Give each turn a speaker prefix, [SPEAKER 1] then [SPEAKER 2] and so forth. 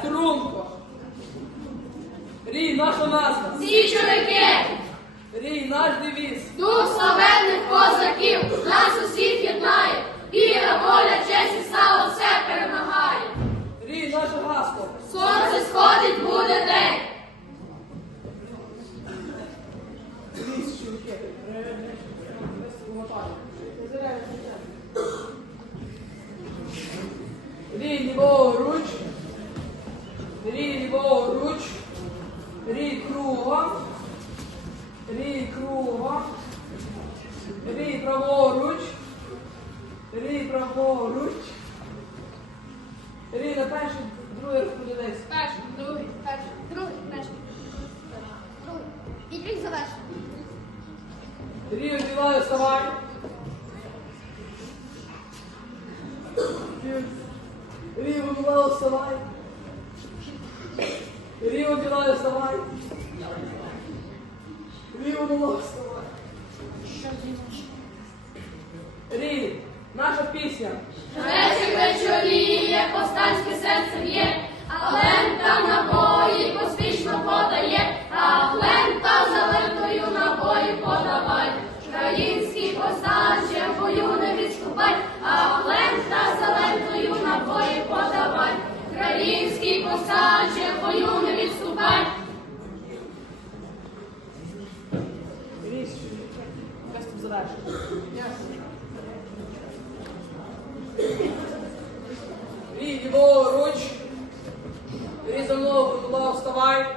[SPEAKER 1] Струнко. Рій, наша назва.
[SPEAKER 2] Січовики,
[SPEAKER 1] Рій, наш девіз.
[SPEAKER 2] дух славетних козаків, нас усіх єднає. Віра, воля, честь і слава все перемагає.
[SPEAKER 1] Рій, наше гасло.
[SPEAKER 2] Сонце сходить, буде день.
[SPEAKER 1] Рій, чоловіки. Рій, ліворуч. Ліворуч. Рій, кругом. Рій, кругом. Рій, праворуч. Рій, праворуч. Рій, на перший, другий розподілись.
[SPEAKER 3] Перший, другий, перший, другий, перший. Другий. Завершено.
[SPEAKER 1] Одіваю, вставай. Рій, одіваю, вставай. Рій, одіваю, вставай. Рій, одіваю, вставай. Рій, наша пісня.
[SPEAKER 2] Вечір вечоріє, повстанське серце б'є, а лента набої поспішно подає, а лента за лентою набої подавай. Український бою не відступай.
[SPEAKER 1] Рій, виступ завершено. Рій, ліворуч. Рій, за мною, будь ласка, вставай.